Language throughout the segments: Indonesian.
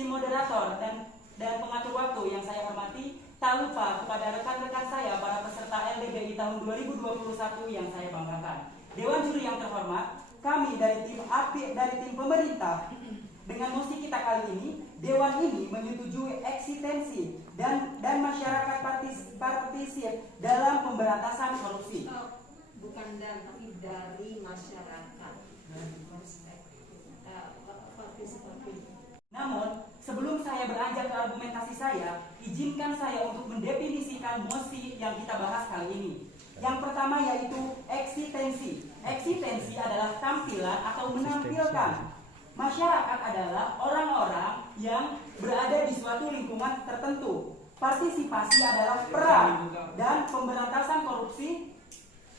si moderator dan pengatur waktu yang saya hormati, tak lupa kepada rekan-rekan saya para peserta LDBI tahun 2021 yang saya banggakan. Dewan juri yang terhormat, kami dari tim pemerintah dengan mosi kita kali ini, Dewan ini menyetujui eksistensi dan masyarakat partisip dalam pemberantasan korupsi. Bukan dan, tapi dari masyarakat. Namun, sebelum saya beranjak ke argumentasi saya, izinkan saya untuk mendefinisikan mosi yang kita bahas kali ini. Yang pertama yaitu eksistensi. Eksistensi adalah tampilan atau menampilkan. Masyarakat adalah orang-orang yang berada di suatu lingkungan tertentu. Partisipasi adalah peran, dan pemberantasan korupsi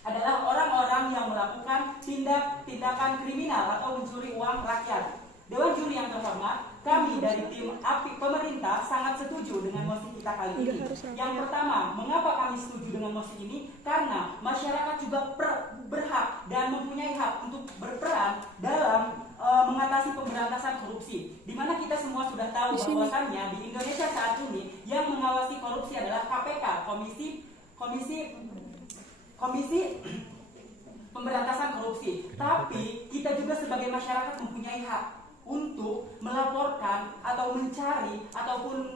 adalah orang-orang yang melakukan tindakan kriminal atau mencuri uang rakyat. Dewan juri yang terhormat, kami dari tim API pemerintah sangat setuju dengan mosi kita kali ini. Yang pertama, mengapa kami setuju dengan mosi ini? Karena masyarakat juga berhak dan mempunyai hak untuk berperan dalam mengatasi pemberantasan korupsi. Di mana kita semua sudah tahu bahwasannya di Indonesia saat ini yang mengawasi korupsi adalah KPK, Komisi Pemberantasan Korupsi. Tapi kita juga sebagai masyarakat mempunyai hak untuk melaporkan atau mencari ataupun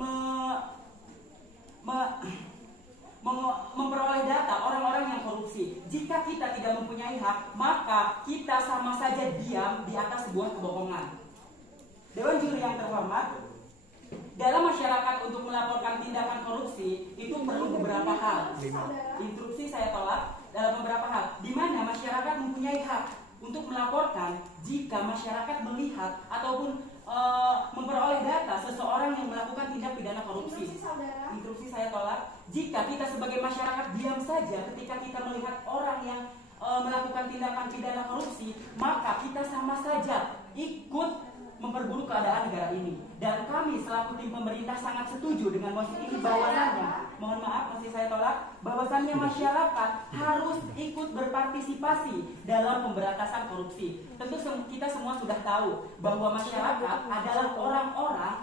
memperoleh data orang-orang yang korupsi. Jika kita tidak mempunyai hak, maka kita sama saja diam di atas sebuah kebohongan. Dewan juri yang terhormat, dalam masyarakat untuk melaporkan tindakan korupsi itu perlu beberapa hal. Instruksi saya tolak dalam beberapa hal, di mana masyarakat mempunyai hak untuk melaporkan jika masyarakat melihat ataupun memperoleh data seseorang yang melakukan tindak pidana korupsi. Instruksi saya tolak. Jika kita sebagai masyarakat diam saja ketika kita melihat orang yang melakukan tindakan pidana korupsi, maka kita sama saja ikut memperburuk keadaan negara ini. Dan kami selaku tim pemerintah sangat setuju dengan mosi ini bahwasannya, mohon maaf mosi saya tolak, bahwasannya masyarakat harus ikut berpartisipasi dalam pemberantasan korupsi. Tentu kita semua sudah tahu bahwa masyarakat adalah orang-orang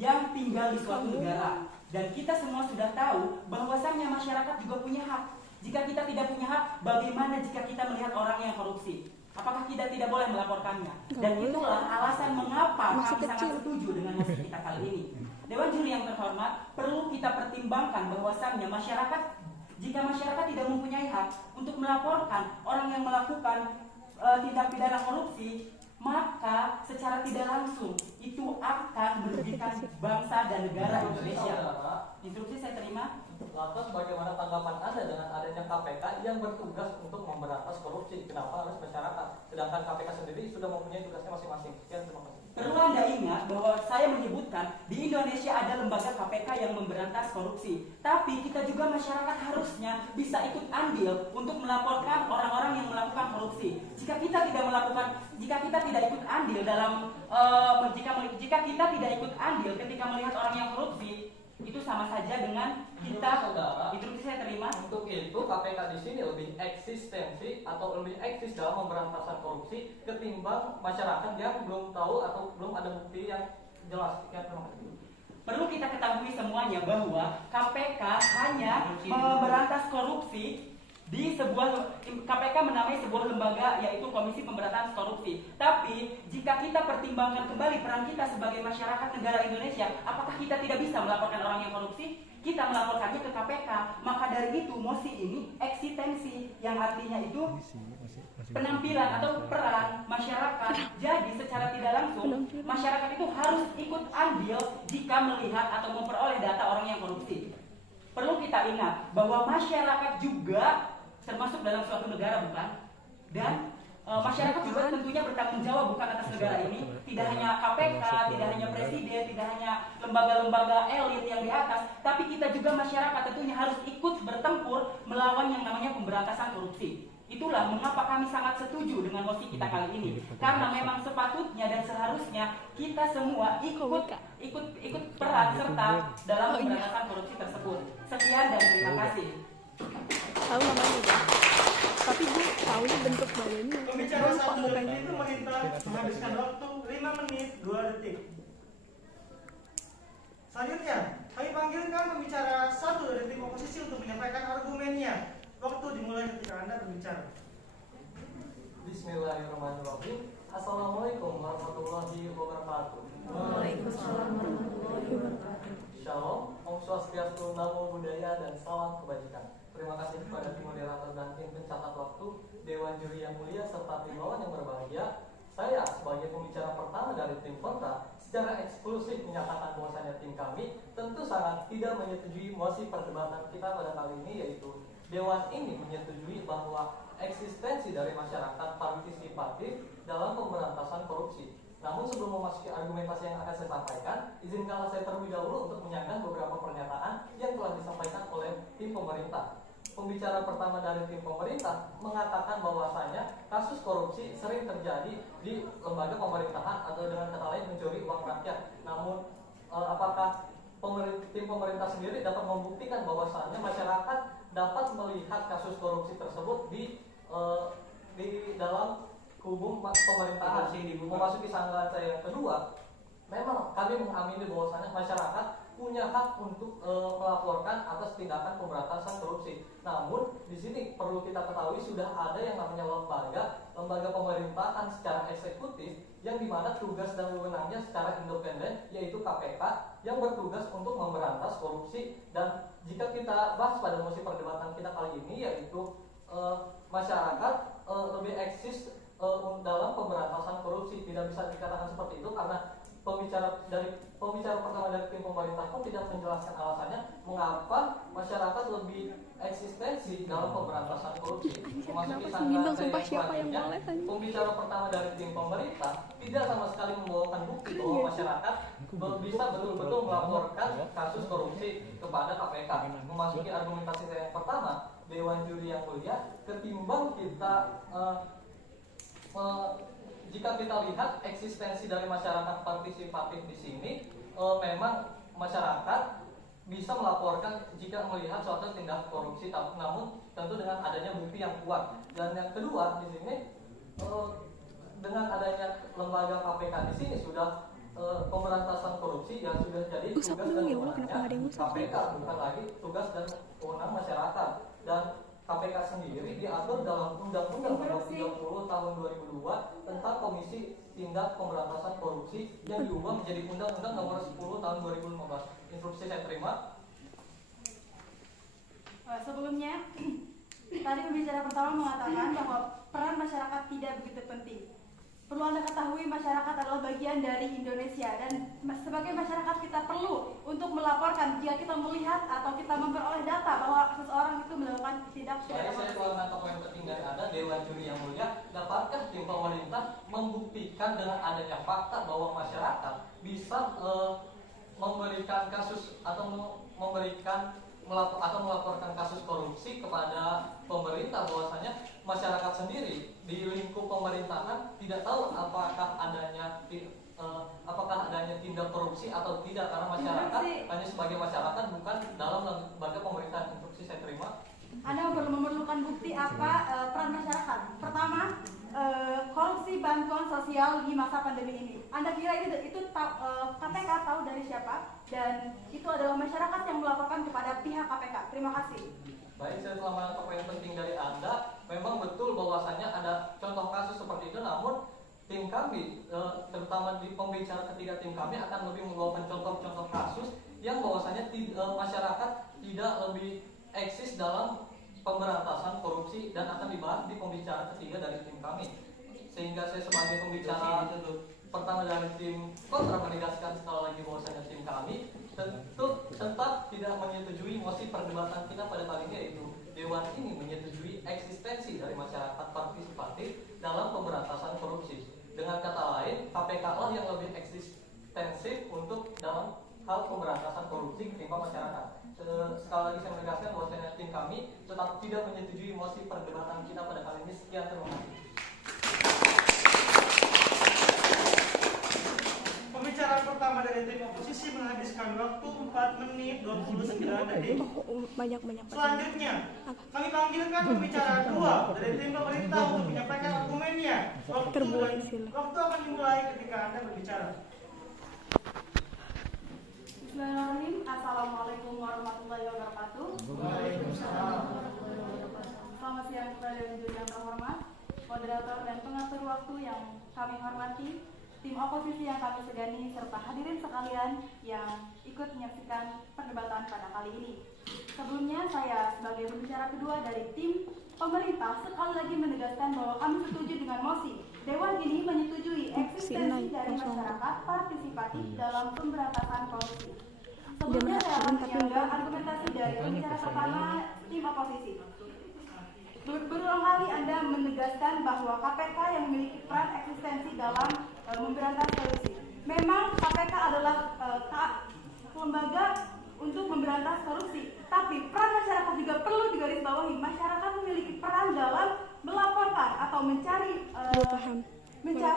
yang tinggal di suatu negara. Dan kita semua sudah tahu bahwasannya masyarakat juga punya hak. Jika kita tidak punya hak, bagaimana jika kita melihat orang yang korupsi? Apakah kita tidak boleh melaporkannya? Dan itulah alasan mengapa kami sangat setuju dengan mosi kita kali ini. Dewan juri yang terhormat, perlu kita pertimbangkan bahwasannya masyarakat, jika masyarakat tidak mempunyai hak untuk melaporkan orang yang melakukan tindak pidana korupsi, maka secara tidak langsung itu akan merugikan bangsa dan negara Indonesia. Instruksi saya terima. Lantas bagaimana tanggapan Anda dengan adanya KPK yang bertugas untuk memberantas korupsi? Kenapa harus masyarakat? Sedangkan KPK sendiri sudah mempunyai tugasnya masing-masing. Sekian, terima kasih. Perlu Anda ingat bahwa saya menyebutkan di Indonesia ada lembaga KPK yang memberantas korupsi. Tapi kita juga masyarakat harusnya bisa ikut andil untuk melaporkan orang-orang yang melakukan korupsi. Jika kita tidak ikut andil dalam jika kita tidak ikut andil ketika melihat orang yang korupsi, itu sama saja dengan kita. Saudara, instruksi saya terima. Untuk itu KPK di sini lebih eksistensi atau lebih eksis dalam pemberantasan korupsi ketimbang masyarakat yang belum tahu atau belum ada bukti yang jelas. Sekian, terima kasih. Perlu kita ketahui semuanya bahwa KPK hanya memberantas korupsi di KPK menamai sebuah lembaga yaitu Komisi Pemberantasan Korupsi. Tapi jika kita pertimbangkan kembali peran kita sebagai masyarakat negara Indonesia, apakah kita tidak bisa melaporkan orang yang korupsi? Kita melaporkannya ke KPK. Maka dari itu mosi ini eksistensi, yang artinya itu penampilan atau peran masyarakat. Jadi secara tidak langsung masyarakat itu harus ikut andil jika melihat atau memperoleh data orang yang korupsi. Perlu kita ingat bahwa masyarakat juga termasuk dalam suatu negara, bukan? Dan masyarakat juga tentunya bertanggung jawab bukan atas negara ini. Tidak hanya KPK, tidak hanya presiden, tidak hanya lembaga-lembaga elit yang di atas, tapi kita juga masyarakat tentunya harus ikut bertempur melawan yang namanya pemberantasan korupsi. Itulah mengapa kami sangat setuju dengan mosi kita kali ini. Karena memang sepatutnya dan seharusnya kita semua ikut peran serta dalam pemberantasan korupsi tersebut. Sekian dan terima kasih. Tahu namanya ya? Tapi gue tahu bentuk badannya. Pembicara satu detik itu menghabiskan waktu 5 menit 2 detik. Selanjutnya, kami panggilkan pembicara satu dari tim oposisi untuk menyampaikan argumennya. Waktu dimulai ketika Anda berbicara. Bismillahirrahmanirrahim. Assalamualaikum warahmatullahi wabarakatuh. Waalaikumsalam warahmatullahi wabarakatuh. Shalom, Om Swastiastu, Namo Buddhaya, dan salam kebajikan. Terima kasih kepada tim moderator dan tim pencatat waktu, Dewan Juri yang mulia, serta timbawan yang berbahagia. Saya sebagai pembicara pertama dari tim kontra secara eksklusif menyatakan bahwasanya tim kami tentu sangat tidak menyetujui mosi perdebatan kita pada kali ini, yaitu Dewan ini menyetujui bahwa eksistensi dari masyarakat partisipatif dalam pemberantasan korupsi. Namun sebelum memasuki argumentasi yang akan saya sampaikan, izinkanlah saya terlebih dahulu untuk menyanggah beberapa pernyataan yang telah disampaikan oleh tim pemerintah. Pembicara pertama dari tim pemerintah mengatakan bahwasanya kasus korupsi sering terjadi di lembaga pemerintahan atau dengan kata lain mencuri uang rakyat. Namun apakah tim pemerintah sendiri dapat membuktikan bahwasanya masyarakat dapat melihat kasus korupsi tersebut di dalam kubu pemerintahan? Memasuki sanggahan saya yang kedua, memang kami mengamini bahwasanya masyarakat punya hak untuk melaporkan atas tindakan pemberantasan korupsi. Namun di sini perlu kita ketahui sudah ada yang namanya lembaga pemerintahan secara eksekutif yang dimana tugas dan wewenangnya secara independen, yaitu KPK, yang bertugas untuk memberantas korupsi. Dan jika kita bahas pada mosi perdebatan kita kali ini, yaitu masyarakat lebih eksis dalam pemberantasan korupsi. Tidak bisa dikatakan seperti itu karena pembicara pertama dari tim pemerintah pun tidak menjelaskan alasannya mengapa masyarakat lebih eksistensi dalam pemberantasan korupsi. Memasuki sanggahan saya selanjutnya, pembicara pertama dari tim pemerintah tidak sama sekali membawakan bukti bahwa masyarakat bisa betul-betul melaporkan kasus korupsi kepada KPK. Memasuki argumentasi saya yang pertama, Dewan Juri yang mulia, ketimbang kita jika kita lihat eksistensi dari masyarakat partisipatif di sini, memang masyarakat bisa melaporkan jika melihat suatu tindak korupsi, namun tentu dengan adanya bukti yang kuat. Dan yang kedua di sini, dengan adanya lembaga KPK di sini sudah pemberantasan korupsi yang sudah jadi tugas dan wewenangnya KPK, bukan lagi tugas dan wewenang masyarakat. Dan KPK sendiri diatur dalam Undang-Undang Nomor 30 Tahun 2002 tentang Komisi Tindak Pemberantasan Korupsi yang diubah menjadi Undang-Undang Nomor 10 Tahun 2015. Instruksi saya terima. Sebelumnya, tadi pembicara pertama mengatakan bahwa peran masyarakat tidak begitu penting. Perlu Anda ketahui, masyarakat adalah bagian dari Indonesia, dan sebagai masyarakat kita perlu untuk melaporkan jika kita melihat atau kita memperoleh data bahwa seseorang itu melakukan tindak pidana korupsi. Saya ulang atau poin penting dari Anda, Dewan Juri yang mulia, dapatkah tim pemerintah membuktikan dengan adanya fakta bahwa masyarakat bisa memberikan kasus atau melaporkan kasus korupsi kepada pemerintah, bahwasanya masyarakat sendiri di lingkup pemerintahan tidak tahu apakah adanya tindak korupsi atau tidak, karena masyarakat hanya sebagai masyarakat, bukan dalam lembaga pemerintahan. Instruksi saya terima. Anda memerlukan bukti apa peran masyarakat? Pertama, korupsi bantuan sosial di masa pandemi ini. Anda kira itu KPK tahu dari siapa? Dan itu adalah masyarakat yang melaporkan kepada pihak KPK. Terima kasih. Baik, saya telah menangkap poin penting dari Anda. Memang betul bahwasannya ada contoh kasus seperti itu, namun tim kami, terutama di pembicara ketiga tim kami, akan lebih membawakan contoh-contoh kasus yang bahwasannya masyarakat tidak lebih eksis dalam pemberantasan korupsi dan akan dibahas di pembicara ketiga dari tim kami. Sehingga saya sebagai pembicara pertama dari tim kontra menegaskan sekali lagi bahwasanya tim kami tentu tetap tidak menyetujui mosi perdebatan kita pada kali ini, yaitu Dewan ini menyetujui eksistensi dari masyarakat partisipatif dalam pemberantasan korupsi. Dengan kata lain, KPK lah yang lebih eksistensif untuk dalam hal pemberantasan korupsi ketimbang masyarakat. Sekali lagi saya menegaskan bahwasanya tim kami tetap tidak menyetujui mosi perdebatan kita pada kali ini. Sekian, terima kasih. Pembicara pertama dari tim oposisi menghabiskan waktu 4 menit 29 detik. Selanjutnya, kami panggilkan pembicara kedua dari tim pemerintah untuk menyampaikan argumennya. Waktu akan dimulai ketika Anda berbicara. Bismillahirrahmanirrahim. Assalamualaikum warahmatullahi wabarakatuh. Selamat siang kepada juri yang terhormat, moderator dan pengatur waktu yang kami hormati, tim oposisi yang kami segani, serta hadirin sekalian yang ikut menyaksikan perdebatan pada kali ini. Sebelumnya, saya sebagai pembicara kedua dari tim pemerintah sekali lagi menegaskan bahwa kami setuju dengan mosi. Dewan ini menyetujui eksistensi dari masyarakat partisipatif dalam pemberantasan korupsi. Sebelumnya saya akan menyanggah argumentasi dari pembicara pertama tim oposisi. Berulang kali Anda menegaskan bahwa KPK yang memiliki peran eksistensi dalam memberantas korupsi. Memang KPK adalah lembaga untuk memberantas korupsi, tapi peran masyarakat juga perlu digarisbawahi. Masyarakat memiliki peran dalam melaporkan atau mencari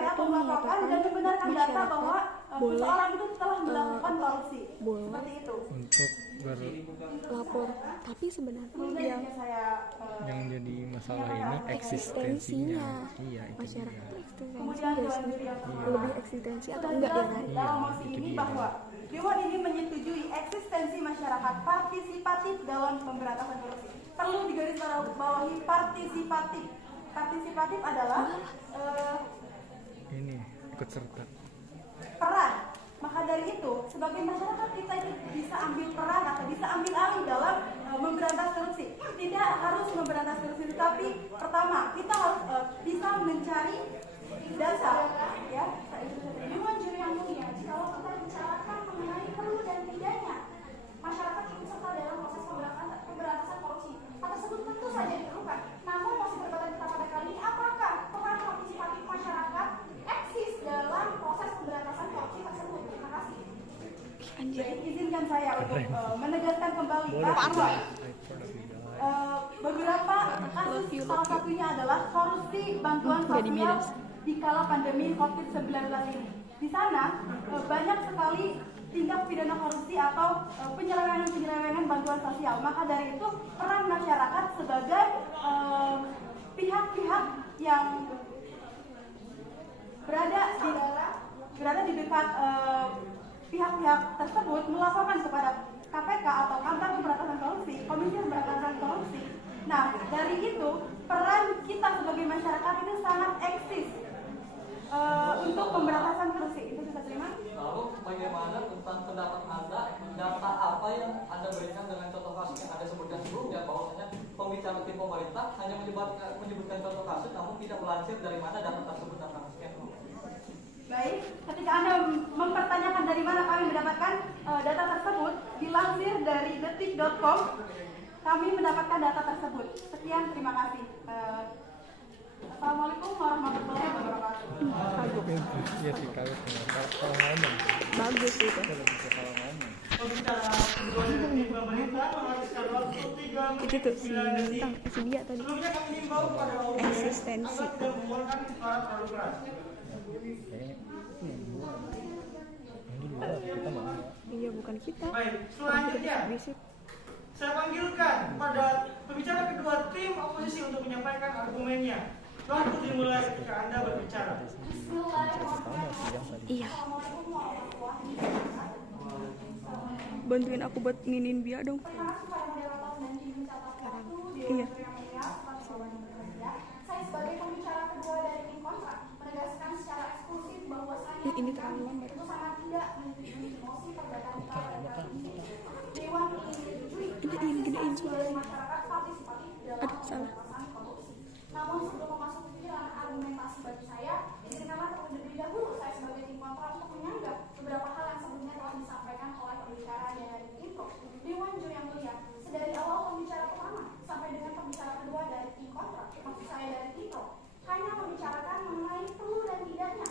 atau melaporkan dan membenarkan data bahwa seseorang itu telah melakukan korupsi. Seperti itu. Untuk berlapor, tapi sebenarnya yang jadi masalah ini eksistensinya. Iya, itu masyarakat dia. eksistensi lebih eksistensi atau enggak ya kan? Dalam mosi ini bahwa Dewan ini menyetujui eksistensi masyarakat partisipatif dalam pemberantasan korupsi. Perlu digarisbawahi partisipatif. Partisipatif adalah Ini ikut serta. peran. Maka dari itu, sebagai masyarakat kita itu bisa ambil peran atau bisa ambil alih dalam memberantas korupsi. Tidak harus memberantas korupsi, tetapi pertama kita harus bisa mencari data. Ya, Dewan juri yang mulia, kalau kita bicarakan mengenai perlu dan tidaknya masyarakat ikut serta dalam proses pemberantasan korupsi, hal tersebut tentu saja diperlukan. Namun masih berbadan kita pada kali ini, apakah peran partisipatif masyarakat eksis dalam proses pemberantasan korupsi tersebut? Terima kasih. Jadi izinkan saya untuk menegaskan kembali bahwa beberapa kasus, salah satunya adalah korupsi bantuan sosial di kala pandemi COVID-19 ini. Di sana banyak sekali tindak pidana korupsi atau penyelewengan bantuan sosial. Maka dari itu peran masyarakat sebagai pihak-pihak yang berada di dekat pihak-pihak tersebut melaporkan kepada KPK atau Kantor Pemberantasan Korupsi, Komisi Pemberantasan Korupsi. Nah, dari itu peran kita sebagai masyarakat itu sangat eksis untuk pemberantasan korupsi. Itu bisa terima? Lalu bagaimana tentang pendapat Anda, data apa yang Anda berikan dengan contoh kasus yang Anda sebutkan sebelumnya, bahwasanya pembicara tim pemerintah hanya menyebutkan contoh kasus namun tidak melansir dari mana data tersebut datang. Baik, ketika Anda mempertanyakan dari mana kami mendapatkan data tersebut, dilansir dari detik.com, kami mendapatkan data tersebut. Sekian, terima kasih. Assalamualaikum warahmatullahi wabarakatuh. Iya sih, kalau ngomong. Bagus itu. Kalau bisa kalau ngomong. Pembicara kedua dari tim pemerintah menghabiskan waktu 3 menit Itu tuh si 9 detik. Bintang, si Bia tadi. Sebelumnya kami himbau kepada audiens Eksistensi. agar tidak mengeluarkan suara terlalu keras. Kayaknya yang dua kita mau. Iya bukan kita. Baik, selanjutnya Bisik. saya panggilkan kepada pembicara kedua tim oposisi untuk menyampaikan argumennya. Waktu dimulai ketika Anda berbicara. Iya. Bantuin aku buat minin Bia dong. Iya. Saya sebagai pembicara kedua dari tim kontrak menegaskan secara eksklusif bahwasanya Ini terlalu lambat. itu sangat tidak menyetujui mosi perdata kita Dewan menyetujui Gedein suaranya. masyarakat partisipatif dalam Aduh, salah. pemberantasan korupsi. Namun sebelum memasuki penjelasan argumentasi bagi saya, izinkanlah terlebih dahulu saya sebagai tim kontrak untuk menyanggah beberapa hal yang sebelumnya telah disampaikan oleh pembicara dari intro. Dewan juri yang mulia, sedari awal pembicara pertama sampai dengan pembicara kedua dari tim kontrak, maksud saya dari intro, hanya membicarakan mengenai perlu dan tidaknya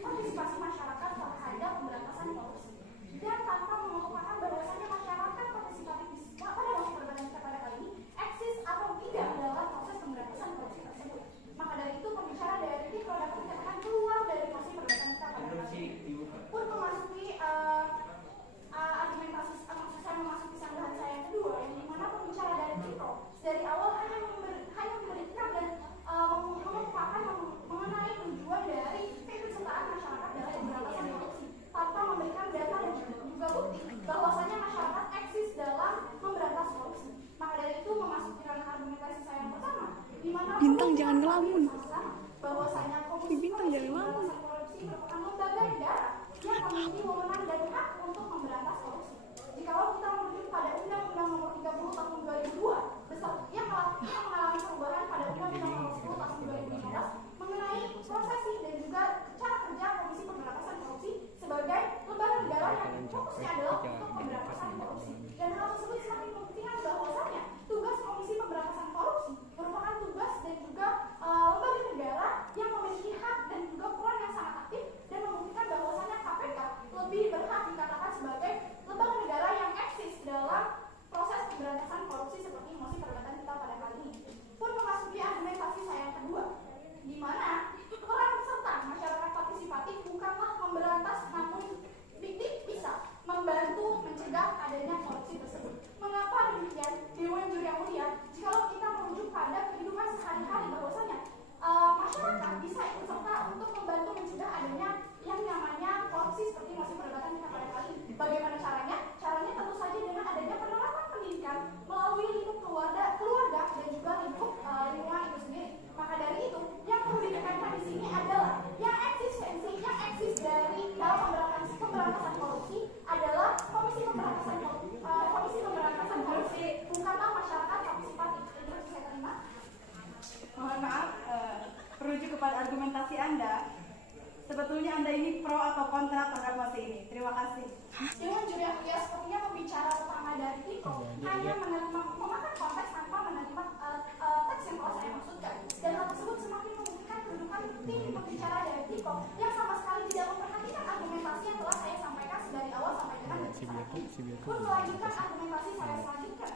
partisipasi masyarakat terhadap pemberantasan korupsi, dan tanpa mengemukakan bahwasanya masyarakat partisipatif pada masa perbedaan kita pada kali ini eksis atau tidak dalam proses pemberantasan korupsi tersebut. ngelamun. Bahwasanya Si Bintang jangan ngelamun. korupsi merupakan lembaga negara yang memiliki wewenang dan hak untuk memberantas korupsi. Jikalau kita merujuk pada Undang-Undang Nomor 30 Tahun 2002 yang mengalami perubahan pada Undang-Undang Nomor 10 Tahun 2015 mengenai prosesi dan juga cara kerja Komisi Pemberantasan Korupsi sebagai lembaga negara yang fokusnya adalah untuk pemberantasan korupsi. Dan hal tersebut semakin membuktikan bahwasanya tugas Komisi Pemberantasan Korupsi merupakan tugas dan juga lembaga negara yang memiliki hak dan juga peran yang sangat aktif dan membuktikan bahwasanya KPK lebih berhak dikatakan sebagai lembaga negara yang eksis dalam proses pemberantasan korupsi seperti mosi perdebatan kita pada kali ini. Pun memasuki argumentasi saya yang kedua, di mana peran serta masyarakat partisipatif bukanlah memberantas namun bisa membantu mencegah adanya korupsi tersebut. Mengapa demikian? Dewan Juri yang mulia, jikalau kita merujuk pada kehidupan sehari-hari bahwasanya masyarakat bisa ikut serta untuk membantu mencegah adanya yang namanya korupsi seperti mosi perdebatan kita pada kali ini. Bagaimana caranya? Caranya tentu saja dengan adanya penerapan pendidikan melalui lingkup keluarga dan juga lingkup lingkungan itu sendiri. Maka dari itu, yang perlu ditekankan di sini adalah yang eksis dari dalam pemberantasan korupsi adalah Komisi Pemberantasan Korupsi, bukanlah masyarakat partisipatif. Itu saya terima. Mohon maaf, merujuk kepada argumentasi Anda. Sebetulnya Anda ini pro atau kontra terhadap mosi ini? Terima kasih. Dewan Juri yang mulia, sepertinya pembicara pertama dari Tiko hanya memakan konteks tanpa menerima teks yang telah saya maksudkan. Dan hal tersebut semakin membuktikan kedudukan tim pembicara dari Tiko yang sama sekali tidak memperhatikan argumentasi yang telah saya sampaikan dari awal sampai dengan detik ini. Pun melanjutkan argumentasi saya selanjutnya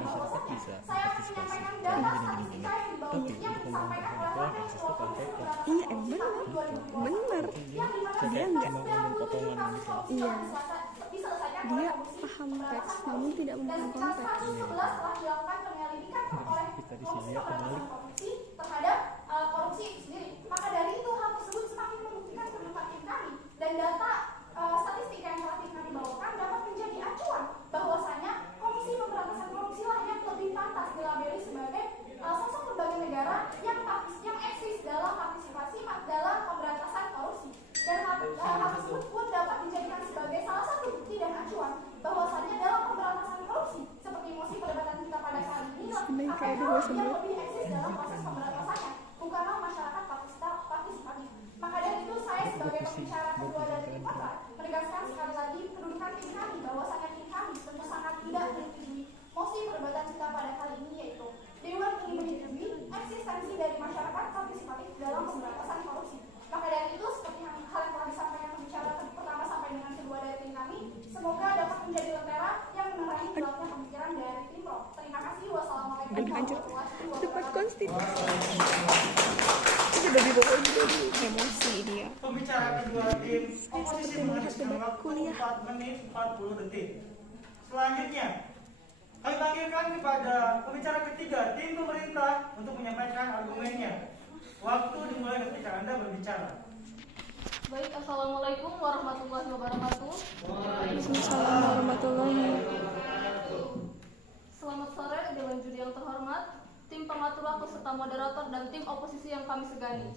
bahwasanya saya akan menyampaikan data statistika yang di bawah yang disampaikan oleh Wakil Ketua Komisi Pemberantasan Iya, Korupsi tahun 2020. bener. Yang dimana Dia enggak. potongan Iya. Dia paham teks namun tidak dan memaham sekitar konteks. 111 telah dilakukan penyelidikan oleh Komisi Pemberantasan Korupsi terhadap korupsi itu sendiri. Maka dari itu hal tersebut semakin membuktikan kedudukan tim kami dan data statistik yang telah tim kami bawakan dapat menjadi acuan bahwasanya Komisi Pemberantasan Korupsi lah yang lebih pantas dilabeli sebagai sosok lembaga negara yang eksis dalam partisipasi dalam pemberantasan korupsi. Dan hal tersebut pun dapat dijadikan sebagai salah satu bukti dan acuan bahwasanya dalam pemberantasan korupsi seperti mosi perdebatan kita pada kali ini adalah yang lebih eksis dalam proses pemberantasannya, bukanlah masyarakat partisipatif. Maka dari itu saya sebagai pembicara kedua dari tim kontra menegaskan sekali lagi kedudukan tim kami bahwasanya tim kami tentu sangat tidak menyetujui mosi perdebatan kita pada kali ini, yaitu Dewan ingin menyetujui eksistensi dari masyarakat partisipatif dalam pemberantasan korupsi. Maka dari itu seperti hal yang telah disampaikan pembicara pertama sampai dengan kedua dari tim kami, semoga dapat menjadi lentera yang menerangi gelapnya pemikiran dari tim Pro. Terima kasih. Wassalamualaikum warahmatullahi Debat wabarakatuh. konstitusi. Itu udah dibawa juga emosi dia. Pembicara kedua tim oposisi menghabiskan waktu 4 menit 40 detik. Selanjutnya, kami panggilkan kepada pembicara ketiga tim pemerintah untuk menyampaikan argumennya. Waktu dimulai ketika Anda berbicara. Baik, assalamualaikum warahmatullahi wabarakatuh. Waalaikumsalam warahmatullahi. Selamat sore Dewan Juri yang terhormat, tim pengatur waktu serta moderator dan tim oposisi yang kami segani.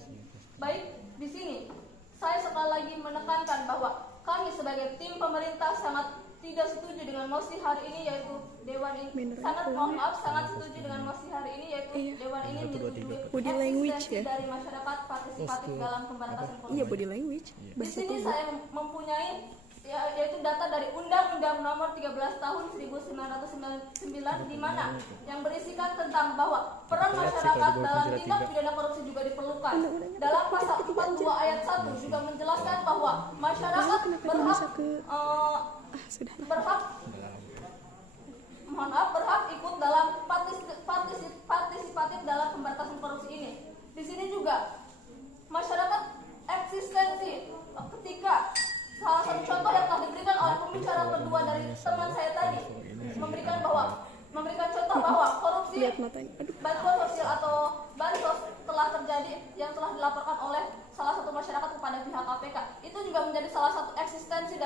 Baik, di sini saya sekali lagi menekankan bahwa kami sebagai tim pemerintah sangat tidak setuju dengan mosi hari ini, yaitu Dewan ini sangat setuju dengan mosi hari ini, yaitu Dewan ini menyetujui Body language eksistensi ya. dari masyarakat partisipatif dalam pemberantasan korupsi. Iya, body language. Di Bahasa sini tubuh. saya mempunyai yaitu data dari Undang-Undang Nomor 13 Tahun 1999 di mana yang berisikan tentang bahwa peran masyarakat dalam tindak pidana korupsi juga diperlukan. Dalam pasal 42 ayat 1 juga menjelaskan bahwa masyarakat berhak ikut dalam partisipatif dalam pemberantasan korupsi ini. Di sini juga masyarakat eksistensi ketika salah satu contoh yang telah diberikan oleh pembicara kedua dari teman saya tadi memberikan contoh bahwa korupsi bantuan sosial atau bansos telah terjadi yang telah dilaporkan oleh salah satu masyarakat kepada pihak KPK. Itu juga menjadi salah satu eksistensi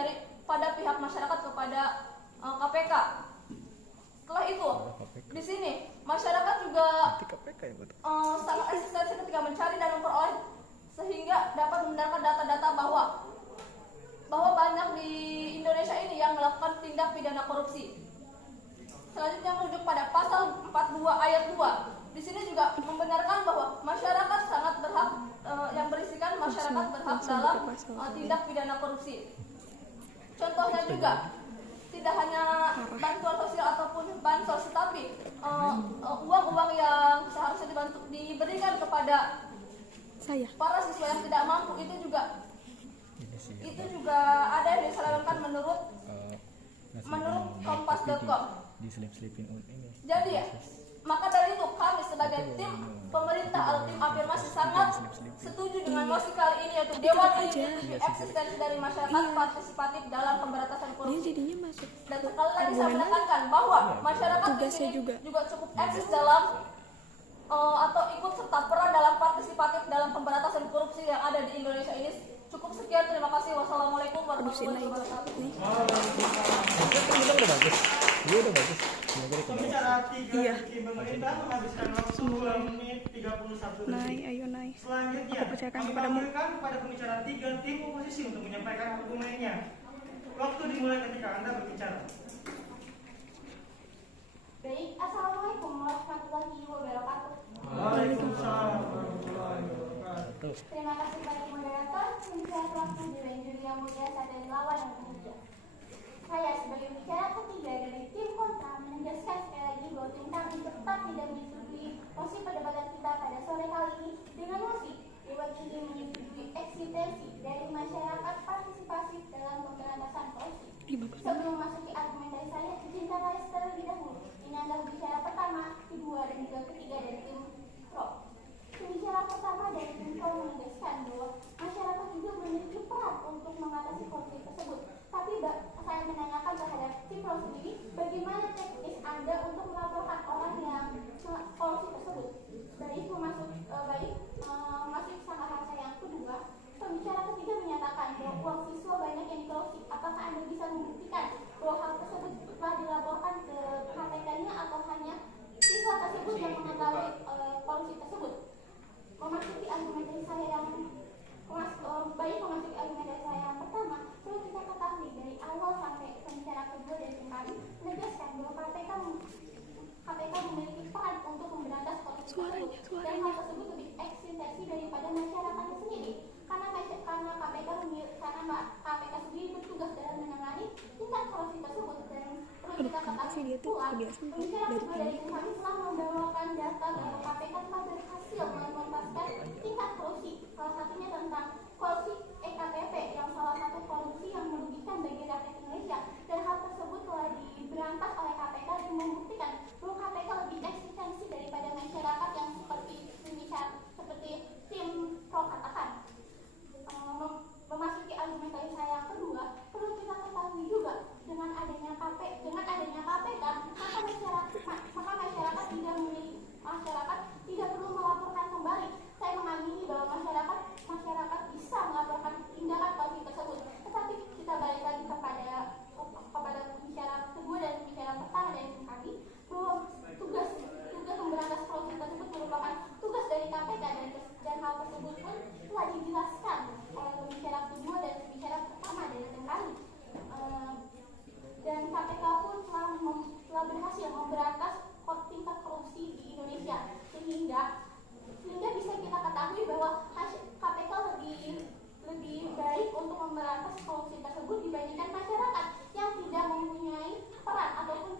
pada pihak masyarakat kepada KPK. Setelah itu, di sini masyarakat juga sangat eksistensi ketika mencari dan memperoleh, sehingga dapat membenarkan data-data bahwa banyak di Indonesia ini yang melakukan tindak pidana korupsi. Selanjutnya merujuk pada pasal 42 ayat 2. Di sini juga membenarkan bahwa masyarakat sangat berhak, yang berisikan masyarakat berhak dalam tindak pidana korupsi. Contohnya juga tidak hanya bantuan sosial ataupun bansos, tetapi uang-uang yang seharusnya diberikan kepada para siswa yang tidak mampu itu juga ada yang diselewengkan menurut kompas.com. Jadi maka dari itu kami sebagai tim pemerintah atau tim afirmasi sangat setuju dengan mosi kali ini, yaitu Dewan ini eksistensi dari masyarakat partisipatif dalam pemberantasan korupsi. Dan sekali lagi saya menekankan bahwa masyarakat di sini juga cukup eksis dalam atau ikut serta peran dalam partisipatif dalam pemberantasan korupsi yang ada di Indonesia ini. Cukup sekian, terima kasih. Wassalamualaikum warahmatullahi wabarakatuh. Pembicara 3 dari pemerintah menghabiskan waktu 2 menit 31 detik. Selanjutnya, kami panggilkan kepada pembicara 3 tim oposisi untuk menyampaikan argumennya. Waktu dimulai ketika Anda berbicara. Baik, Assalamualaikum warahmatullahi wabarakatuh. Waalaikumsalam warahmatullahi wabarakatuh. Terima kasih kepada moderator, pembicara waktu Dewan Juri yang mulia dan lawan yang terhormat. Saya sebagai pembicara ketiga dari tim kontra menegaskan sekali lagi bahwa tim kami tetap tidak menyetujui mosi perdebatan kita pada sore kali ini dengan mosi Dewan ini menyetujui eksistensi dari masyarakat partisipatif dalam pemberantasan korupsi. Sebelum memasuki argumen dari saya, izinkan saya terlebih dahulu ini adalah bicara pertama, kedua, dan juga ketiga dari tim PRO. Pembicara pertama dari tim PRO menegaskan bahwa masyarakat juga memiliki peran untuk mengatasi korupsi tersebut. Tapi saya menanyakan terhadap tim PRO sendiri, bagaimana teknis Anda untuk melaporkan orang yang korupsi tersebut? Masuk sanggahan saya yang kedua, pembicara ketiga menyatakan bahwa uang siswa banyak yang dikorupsi. Apakah Anda bisa membuktikan bahwa hal tersebut telah dilaporkan ke KPK-nya atau hanya siswa tersebut yang mengetahui korupsi tersebut? Memasuki argumentasi saya yang pertama, perlu kita ketahui dari awal sampai pembicara kedua dan kembali menegaskan bahwa KPK memiliki peran untuk memberantas korupsi tersebut, dan hal tersebut lebih eksistensi daripada masyarakatnya sendiri, karena KPK sendiri bertugas dalam menangani tingkat korupsi tersebut. Dan perlu kita ketahui pula, pembicara kedua dari kami telah membawakan data bahwa KPK telah berhasil menuntaskan tingkat korupsi, salah satunya tentang korupsi EKTP yang salah satu korupsi yang merugikan bagi rakyat Indonesia, dan hal tersebut telah diberantas oleh KPK dan membuktikan bahwa KPK lebih eksistensi daripada masyarakat yang seperti tim PRO katakan. Memasuki argumentasi saya yang kedua, perlu kita ketahui juga dengan adanya KPK, maka masyarakat tidak perlu melaporkan kembali. Saya mengamini bahwa masyarakat bisa melaporkan tindakan korupsi tersebut. Tetapi kita balik lagi kepada pembicara kedua dan pembicara pertama dari kami, bahwa tugas memberantas korupsi tersebut merupakan tugas dari KPK, dan hal tersebut pun telah dijelaskan oleh pembicara kedua dan pembicara pertama dari kami. Dan KPK pun telah berhasil memberantas tingkat korupsi di Indonesia, sehingga bisa kita ketahui bahwa KPK lebih baik untuk memberantas korupsi tersebut dibandingkan masyarakat yang tidak mempunyai peran ataupun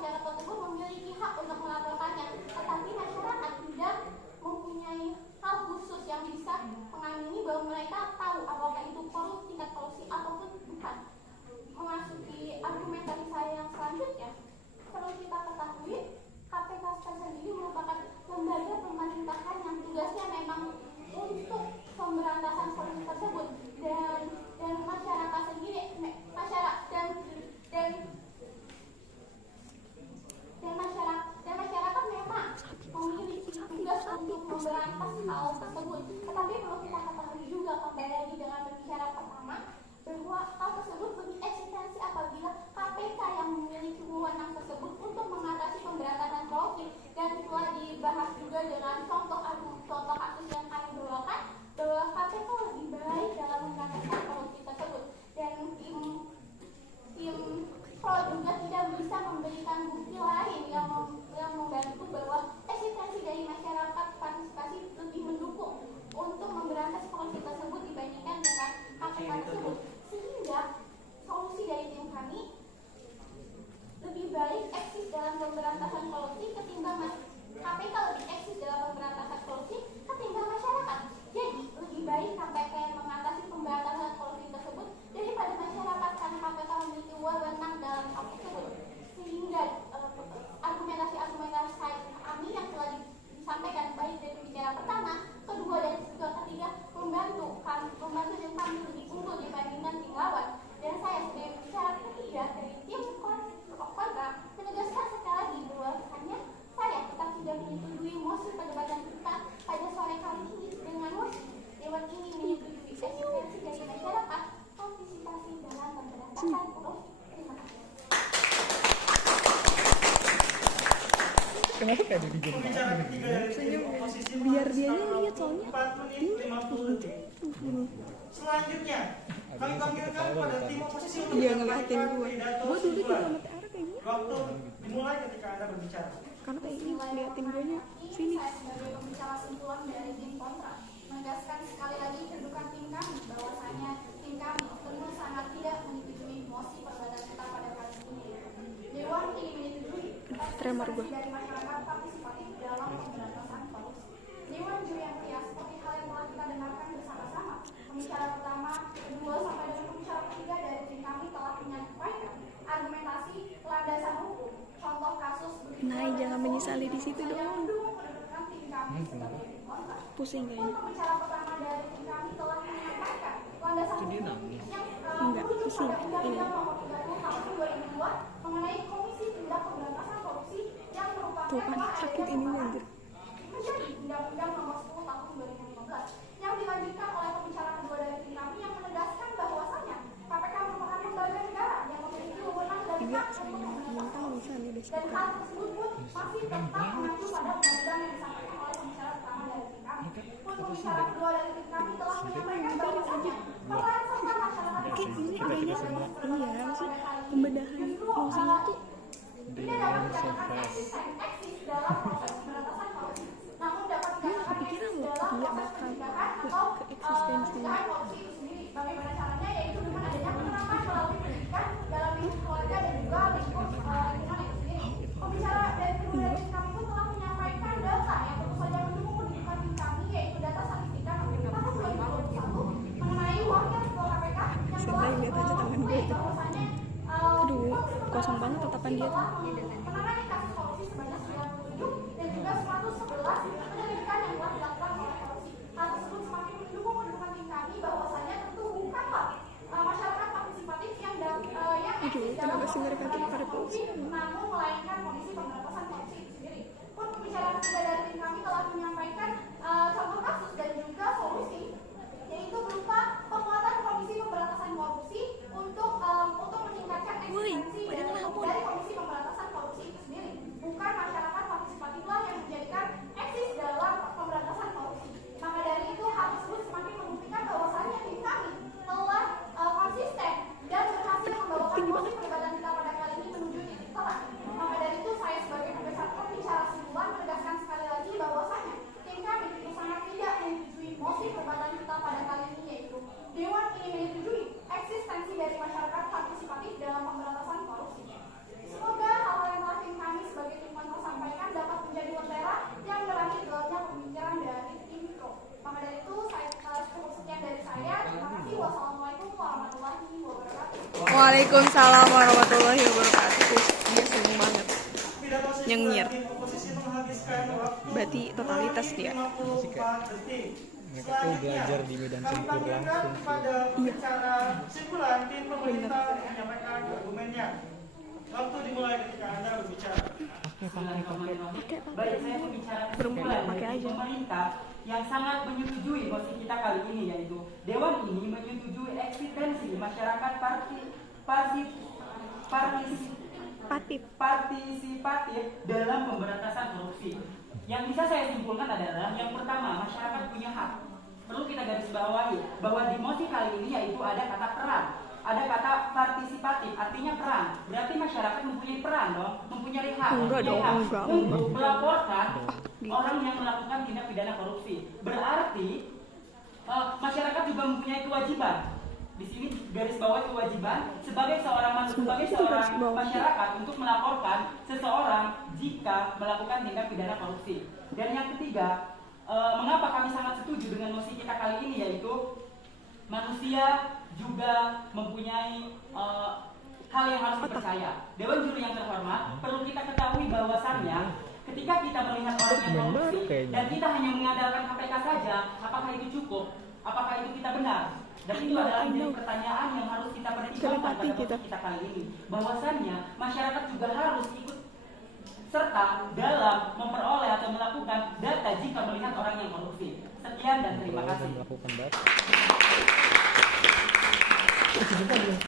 masyarakat tersebut memiliki hak untuk melaporkannya, tetapi masyarakat tidak mempunyai hal khusus yang bisa mengamini bahwa mereka tahu apakah itu tingkat korupsi ataupun bukan. Memasuki argumentasi saya yang selanjutnya, perlu kita ketahui KPK sendiri merupakan lembaga pemerintahan yang tugasnya memang untuk pemberantasan korupsi tersebut, dan masyarakat sendiri juga dengan contoh kasus yang kami bawakan bahwa KPK lebih baik dalam memberantas korupsi tersebut, dan tim pro juga tidak bisa memberikan bukti lain yang membantu bahwa eksistensi dari masyarakat partisipasi lebih mendukung untuk memberantas korupsi tersebut dibandingkan dengan KPK tersebut, sehingga solusi dari tim kami lebih baik eksis dalam pemberantasan korupsi ketimbang KPK lebih eksis dalam pemberantasan korupsi ketimbang masyarakat. Jadi lebih baik KPK yang mengatasi pemberantasan korupsi tersebut daripada masyarakat, karena KPK memiliki wewenang dalam hal tersebut. Sehingga argumentasi kami yang telah disampaikan baik dari pembicara pertama, kedua, dan juga ketiga membantu tim kami lebih unggul dibandingkan tim lawan. Dan saya sebagai pembicara ketiga dari tim kontra menegaskan sekali lagi bahwa hanya saya tetap tidak menyetujui mosi perdebatan kita pada sore kali ini dengan mosi Dewan ini menyetujui eksistensi dari masyarakat partisipasi dalam pemberantasan korupsi. Terima kasih. Kenapa kayak di jam Pembicara ketiga dari tim oposisi biar dia menghabiskan lihat soalnya. 4 menit 50 detik. Selanjutnya, kami panggilkan pada tim oposisi untuk Iya, ngeliatin menyampaikan gua. pidato Gua dulu juga sambutan. sama Tiara kayak gini. Waktu dimulai ketika Anda berbicara. Karena kayak gini ngeliatin gue nya. Sini. Saya sebagai pembicara simpulan dari tim kontra menegaskan sekali lagi kedudukan tim kami bahwasanya tim kami tentu sangat tidak menyetujui mosi perdebatan kita pada kali ini. Dewan ini menyetujui Tremor gue. dari masyarakat partisipatif dalam pemberantasan korupsi. Dewan juri yang mulia, seperti hal yang telah kita dengarkan bersama-sama, pembicara pertama, kedua, sampai dengan pembicara ketiga dari tim kami telah menyampaikan argumentasi landasan hukum, contoh kasus begitu. Nah, jangan menyesali di situ yang dong. mendukung kedudukan tim kami sebagai tim kontra. Pusing kayaknya. Pembicara pertama dari tim kami telah menyampaikan landasan hukum yang Enggak, merujuk pusing. pada Undang-Undang Ini. Nomor 30 Tahun 2002 mengenai Komisi Tindak Pemberantasan Korupsi yang merupakan Tuh kan, sakit ininya anjir. menjadi Undang-Undang Nomor 10 Tahun 2015 yang dilanjutkan oleh pembicara kedua dari tim kami yang menegaskan bahwasanya KPK merupakan lembaga negara yang memiliki wewenang dan Iya, hak saya untuk belum memberantas tahu misalnya udah dan suka. hal tersebut pun masih tetap mengacu pada undang-undang yang disampaikan oleh pembicara pertama dari tim kami. Pun pembicara kedua dari tim kami telah menyampaikan bahwasanya peran serta masyarakat Kayak ini adanya iya maksud pembedahan fungsinya tuh tidak dapat dikatakan eksis dalam proses pemberantasan korupsi. Namun dapat dikatakan eksis dalam proses pencegahan atau pencegahan korupsi itu sendiri. Bagaimana caranya? Yaitu dengan adanya penerapan melalui pendidikan dalam lingkup keluarga dan juga lingkup lingkungan itu sendiri. Pembicara dari kedua dari tim kami pun telah menyampaikan data yang tentu saja mendukung pendidikan tim kami, yaitu data statistika tahun 2021 mengenai uang yang ketua KPK yang telah lihat aja tangan gue itu. bahwasanya Aduh, kosong banget tatapan dia tuh. menangani kasus korupsi sebanyak 97 dan juga 111 penyelidikan yang telah dilakukan oleh korupsi. Hal tersebut semakin mendukung kedudukan tim kami bahwasanya tentu bukanlah masyarakat partisipatif yang eksis dalam kenapa sih mereka tuh pada korupsi, namun melainkan Komisi Pemberantasan Korupsi itu sendiri. Pun pembicara ketiga dari tim kami telah menyampaikan contoh kasus dan juga solusi, yaitu berupa penguatan Komisi Pemberantasan Korupsi untuk meningkatkan eksistensi dari Komisi Pemberantasan Korupsi itu sendiri. Bukan masyarakat partisipatiflah yang menjadikan eksis dalam pemberantasan korupsi. Maka dari itu hal tersebut semakin membuktikan bahwasannya tim kami telah konsisten dan berhasil membawakan mosi perdebatan kita pada kali ini menuju titik telah. Maka dari itu saya sebagai pembicara simpulan menegaskan sekali lagi bahwasannya tim kami tentu sangat tidak menyetujui mosi perdebatan kita pada kali ini, yaitu Dewan ini menyetujui eksistensi dari masyarakat partisipatif dalam pemberantasan korupsi. Semoga hal yang telah tim kami sebagai tim kontra sampaikan dapat menjadi lentera yang menerangi gelapnya pemikiran dari tim pro. Maka dari itu saya cukup sekian dari saya. Terima kasih. Wassalamualaikum warahmatullahi wabarakatuh. Waalaikumsalam warahmatullahi wabarakatuh. Dia seneng banget. Pidato simpulan Nyengir. tim oposisi menghabiskan waktu Berarti totalitas 2 menit dia. 54 detik. Mereka tuh belajar di medan Kami tempur panggilkan langsung sih. kepada pembicara simpulan tim pemerintah untuk menyampaikan argumennya. Waktu dimulai ketika Anda berbicara. Baik, saya pembicara kesimpulan dari pemerintah yang sangat menyetujui mosi kita kali ini, yaitu Dewan ini menyetujui eksistensi masyarakat partisipatif dalam pemberantasan korupsi. Yang bisa saya simpulkan adalah yang pertama, masyarakat punya hak. Perlu kita garis bawahi bahwa di mosi kali ini yaitu ada kata peran, ada kata partisipatif, artinya peran. Berarti masyarakat mempunyai peran dong, mempunyai hak, untuk melaporkan orang yang melakukan tindak pidana korupsi. Berarti masyarakat juga mempunyai kewajiban. Di sini garis bawah kewajiban sebagai seorang masyarakat untuk melaporkan seseorang jika melakukan tindak pidana korupsi. Dan yang ketiga, mengapa kami sangat setuju dengan mosi kita kali ini, yaitu manusia juga mempunyai hal yang harus dipercaya. Dewan juri yang terhormat, perlu kita ketahui bahwasannya ketika kita melihat orang yang korupsi dan kita hanya mengandalkan KPK saja, apakah itu cukup? Apakah itu kita benar? Dan itu adalah menjadi pertanyaan yang harus kita pertimbangkan pada mosi kita kali ini. Bahwasannya masyarakat juga harus ikut serta dalam memperoleh atau melakukan data jika melihat orang yang korupsi. Sekian dan terima kasih.